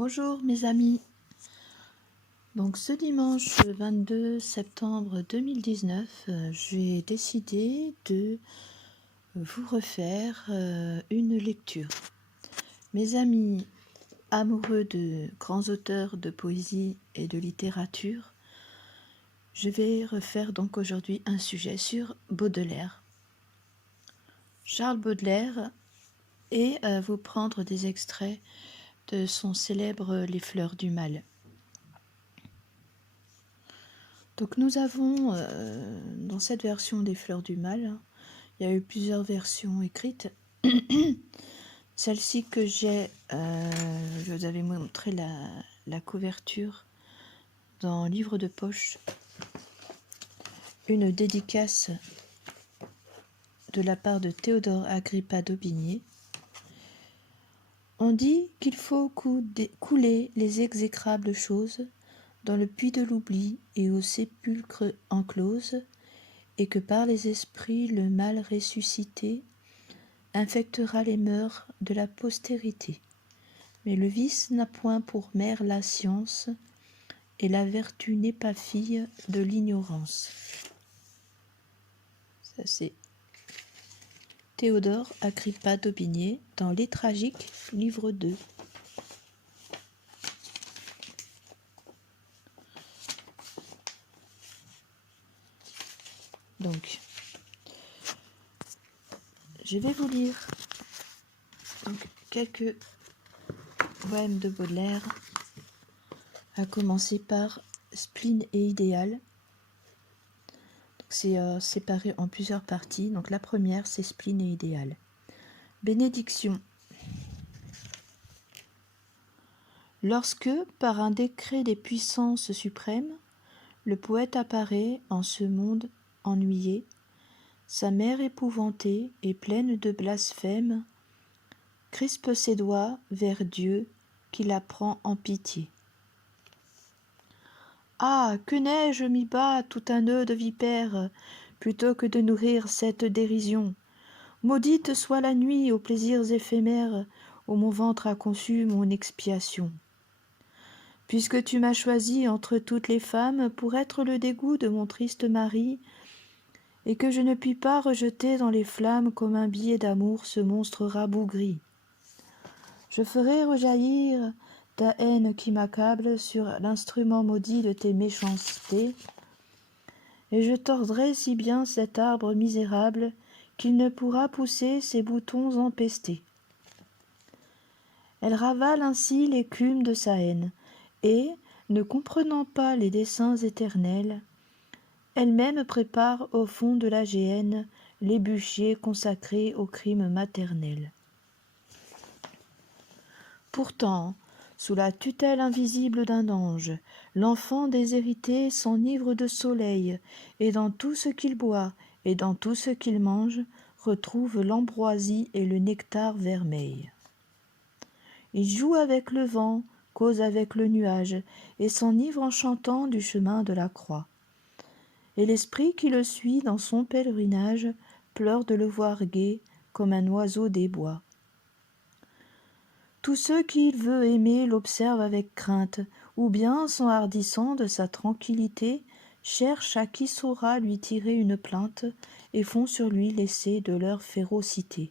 Bonjour mes amis. Donc ce dimanche 22 septembre 2019, j'ai décidé de vous refaire une lecture. Mes amis amoureux de grands auteurs de poésie et de littérature, je vais refaire donc aujourd'hui un sujet sur Baudelaire. Charles Baudelaire, et vous prendre des extraits de son célèbre Les Fleurs du Mal. Donc nous avons, dans cette version des Fleurs du Mal, il y a eu plusieurs versions écrites. Celle-ci que j'ai, je vous avais montré la couverture dans livre de poche, une dédicace de la part de Théodore Agrippa d'Aubigné. On dit qu'il faut couler les exécrables choses dans le puits de l'oubli et au sépulcre enclose, et que par les esprits le mal ressuscité infectera les mœurs de la postérité. Mais le vice n'a point pour mère la science, et la vertu n'est pas fille de l'ignorance. Ça c'est Théodore Agrippa d'Aubigné dans Les Tragiques, livre 2. Donc, je vais vous lire quelques poèmes de Baudelaire, à commencer par Spleen et Idéal. C'est séparé en plusieurs parties. Donc la première, c'est Spleen et Idéal. Bénédiction. Lorsque, par un décret des puissances suprêmes, le poète apparaît en ce monde ennuyé, sa mère épouvantée et pleine de blasphème crispe ses doigts vers Dieu qui la prend en pitié. Ah, que n'ai-je mis bas tout un nœud de vipère, plutôt que de nourrir cette dérision. Maudite soit la nuit aux plaisirs éphémères, où mon ventre a conçu mon expiation. Puisque tu m'as choisi entre toutes les femmes pour être le dégoût de mon triste mari, et que je ne puis pas rejeter dans les flammes comme un billet d'amour ce monstre rabougri. Je ferai rejaillir ta haine qui m'accable sur l'instrument maudit de tes méchancetés, et je tordrai si bien cet arbre misérable qu'il ne pourra pousser ses boutons empestés. Elle ravale ainsi l'écume de sa haine, et, ne comprenant pas les desseins éternels, elle-même prépare au fond de la géhenne les bûchers consacrés au crime maternel. Pourtant, sous la tutelle invisible d'un ange, l'enfant déshérité s'enivre de soleil, et dans tout ce qu'il boit et dans tout ce qu'il mange, retrouve l'ambroisie et le nectar vermeil. Il joue avec le vent, cause avec le nuage, et s'enivre en chantant du chemin de la croix. Et l'esprit qui le suit dans son pèlerinage pleure de le voir gai comme un oiseau des bois. Tous ceux qu'il veut aimer l'observent avec crainte, ou bien, s'enhardissant de sa tranquillité, cherchent à qui saura lui tirer une plainte, et font sur lui l'essai de leur férocité.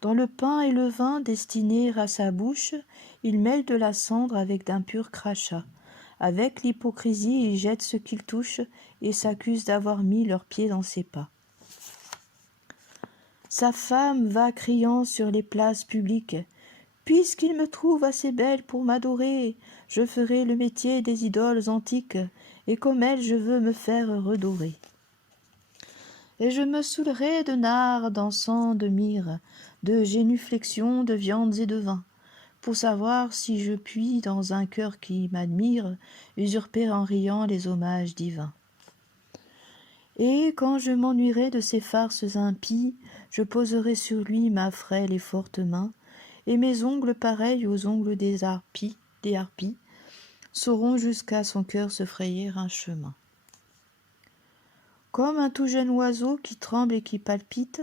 Dans le pain et le vin destinés à sa bouche, il mêle de la cendre avec d'impurs crachats. Avec l'hypocrisie, il jette ce qu'il touche, et s'accuse d'avoir mis leurs pieds dans ses pas. Sa femme va criant sur les places publiques. Puisqu'il me trouve assez belle pour m'adorer, je ferai le métier des idoles antiques, et comme elle je veux me faire redorer. Et je me saoulerai de nard, d'encens, de myrrhe, de génuflexions, de viandes et de vin, pour savoir si je puis, dans un cœur qui m'admire, usurper en riant les hommages divins. Et quand je m'ennuierai de ces farces impies, je poserai sur lui ma frêle et forte main, et mes ongles pareils aux ongles des harpies, sauront jusqu'à son cœur se frayer un chemin. Comme un tout jeune oiseau qui tremble et qui palpite,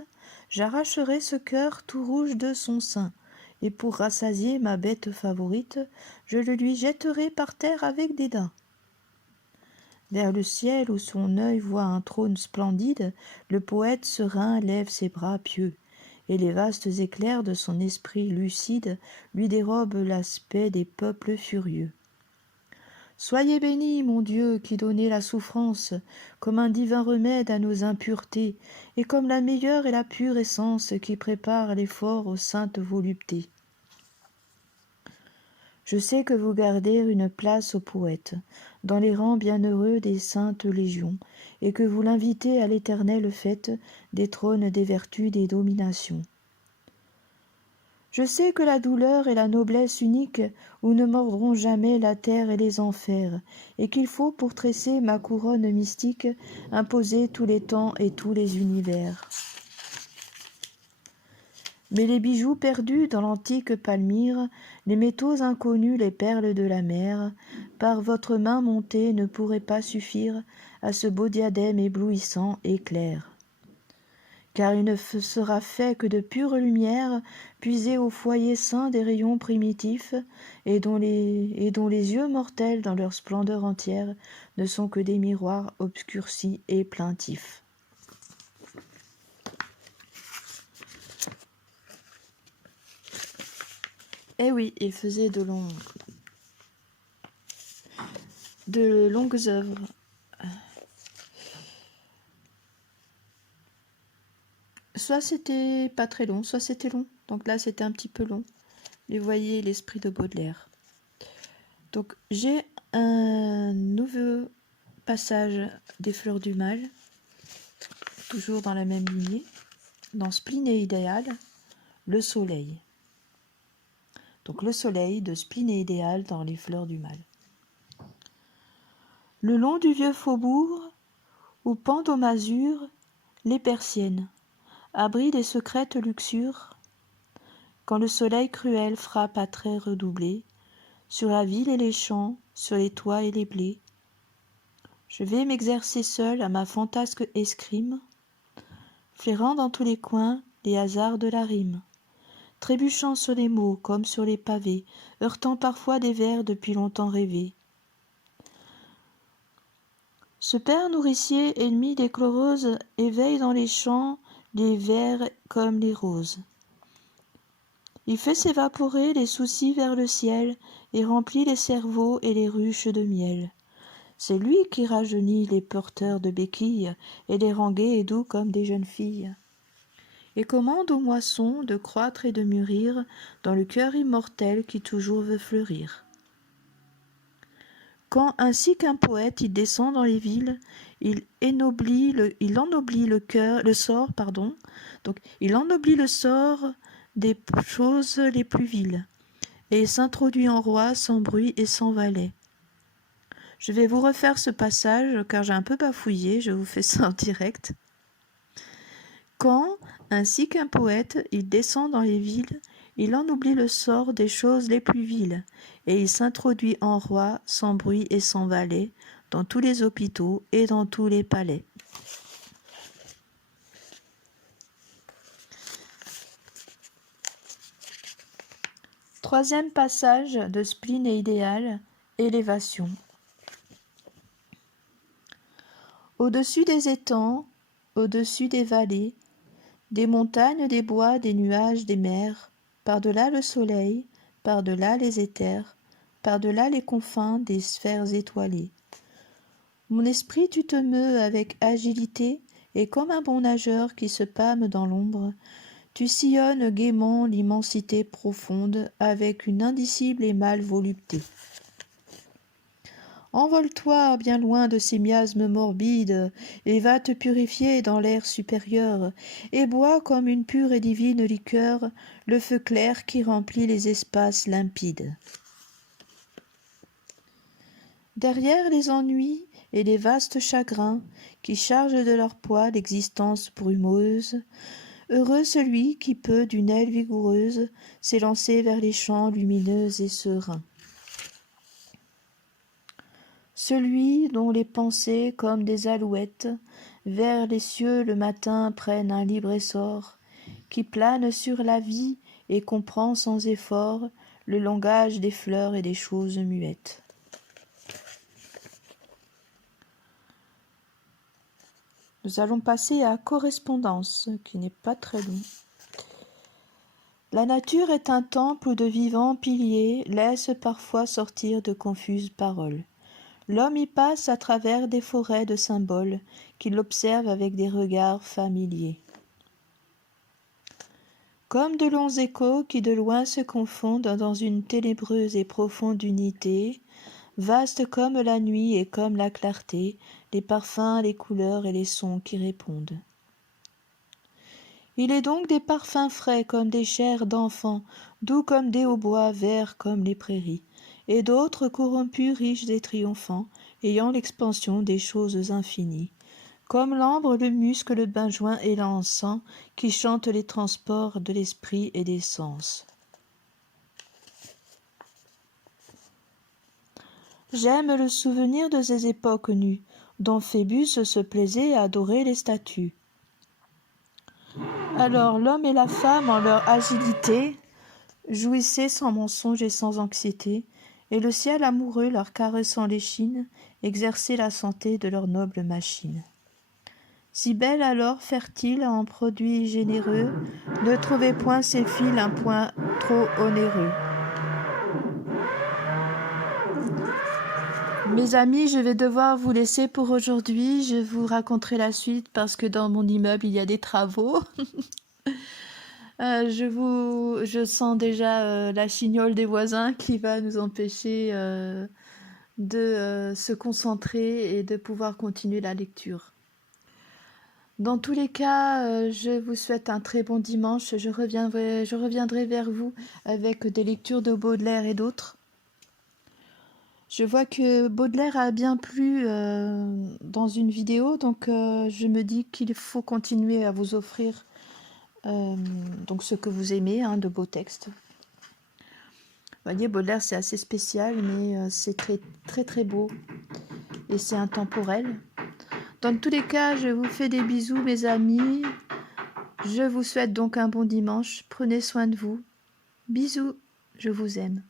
j'arracherai ce cœur tout rouge de son sein, et pour rassasier ma bête favorite, je le lui jetterai par terre avec dédain. Vers le ciel où son œil voit un trône splendide, le poète serein lève ses bras pieux, et les vastes éclairs de son esprit lucide lui dérobent l'aspect des peuples furieux. Soyez béni, mon Dieu, qui donnez la souffrance comme un divin remède à nos impuretés, et comme la meilleure et la pure essence qui prépare l'effort aux saintes voluptés. Je sais que vous gardez une place au poète, dans les rangs bienheureux des saintes légions, et que vous l'invitez à l'éternelle fête des trônes des vertus des dominations. Je sais que la douleur est la noblesse unique où ne mordront jamais la terre et les enfers, et qu'il faut pour tresser ma couronne mystique imposer tous les temps et tous les univers. Mais les bijoux perdus dans l'antique Palmyre, les métaux inconnus, les perles de la mer, par votre main montée ne pourraient pas suffire à ce beau diadème éblouissant et clair. Car il ne sera fait que de pure lumière, puisée au foyer saint des rayons primitifs, et dont les yeux mortels, dans leur splendeur entière, ne sont que des miroirs obscurcis et plaintifs. Eh oui, il faisait de longues œuvres. Soit c'était pas très long, soit c'était long. Donc là, c'était un petit peu long. Et vous voyez l'esprit de Baudelaire. Donc j'ai un nouveau passage des Fleurs du Mal, toujours dans la même lignée, dans Spleen et Idéal, le soleil. Donc le soleil de Spleen et Idéal dans les Fleurs du Mal. Le long du vieux faubourg, où pendent aux masures les persiennes, abri des secrètes luxures, quand le soleil cruel frappe à traits redoublés, sur la ville et les champs, sur les toits et les blés, je vais m'exercer seul à ma fantasque escrime, flairant dans tous les coins les hasards de la rime, trébuchant sur les mots comme sur les pavés, heurtant parfois des vers depuis longtemps rêvés. Ce père nourricier, ennemi des chloroses, éveille dans les champs les vers comme les roses. Il fait s'évaporer les soucis vers le ciel et remplit les cerveaux et les ruches de miel. C'est lui qui rajeunit les porteurs de béquilles et les rend gais et doux comme des jeunes filles, et commande aux moissons de croître et de mûrir dans le cœur immortel qui toujours veut fleurir. Quand, ainsi qu'un poète, il descend dans les villes, il ennoblit le sort des choses les plus viles, et il s'introduit en roi sans bruit et sans valet. Je vais vous refaire ce passage car j'ai un peu bafouillé, je vous fais ça en direct. Quand, ainsi qu'un poète, il descend dans les villes, il en oublie le sort des choses les plus viles, et il s'introduit en roi sans bruit et sans valet, dans tous les hôpitaux et dans tous les palais. Troisième passage de Spleen et Idéal, élévation. Au-dessus des étangs, au-dessus des vallées, des montagnes, des bois, des nuages, des mers, par-delà le soleil, par-delà les éthers, par-delà les confins des sphères étoilées. Mon esprit, tu te meus avec agilité, et comme un bon nageur qui se pâme dans l'ombre, tu sillonnes gaiement l'immensité profonde avec une indicible et mâle volupté. Envole-toi bien loin de ces miasmes morbides, et va te purifier dans l'air supérieur, et bois comme une pure et divine liqueur le feu clair qui remplit les espaces limpides. Derrière les ennuis et les vastes chagrins qui chargent de leur poids l'existence brumeuse, heureux celui qui peut d'une aile vigoureuse s'élancer vers les champs lumineux et sereins. Celui dont les pensées, comme des alouettes, vers les cieux le matin prennent un libre essor, qui plane sur la vie et comprend sans effort le langage des fleurs et des choses muettes. Nous allons passer à correspondance, qui n'est pas très long. La nature est un temple où de vivants piliers laissent parfois sortir de confuses paroles. L'homme y passe à travers des forêts de symboles qu'il observe avec des regards familiers. Comme de longs échos qui de loin se confondent dans une ténébreuse et profonde unité, vaste comme la nuit et comme la clarté, les parfums, les couleurs et les sons qui répondent. Il est donc des parfums frais comme des chairs d'enfants, doux comme des hautbois, verts comme les prairies, et d'autres corrompus, riches et triomphants, ayant l'expansion des choses infinies, comme l'ambre, le musc, le benjoin et l'encens, qui chantent les transports de l'esprit et des sens. J'aime le souvenir de ces époques nues, dont Phébus se plaisait à adorer les statues. Alors l'homme et la femme, en leur agilité, jouissaient sans mensonge et sans anxiété, et le ciel amoureux, leur caressant l'échine, exerçait la santé de leur noble machine. Si belle alors, fertile en produits généreux, ne trouvez point ces fils un point trop onéreux. Mes amis, je vais devoir vous laisser pour aujourd'hui. Je vous raconterai la suite parce que dans mon immeuble, il y a des travaux. Je sens déjà la chignole des voisins qui va nous empêcher de se concentrer et de pouvoir continuer la lecture. Dans tous les cas, je vous souhaite un très bon dimanche. Je reviendrai vers vous avec des lectures de Baudelaire et d'autres. Je vois que Baudelaire a bien plu dans une vidéo, donc je me dis qu'il faut continuer à vous offrir donc ce que vous aimez, de beaux textes. Vous voyez, Baudelaire, c'est assez spécial, mais c'est très, très, très beau et c'est intemporel. Dans tous les cas, je vous fais des bisous, mes amis. Je vous souhaite donc un bon dimanche. Prenez soin de vous. Bisous, je vous aime.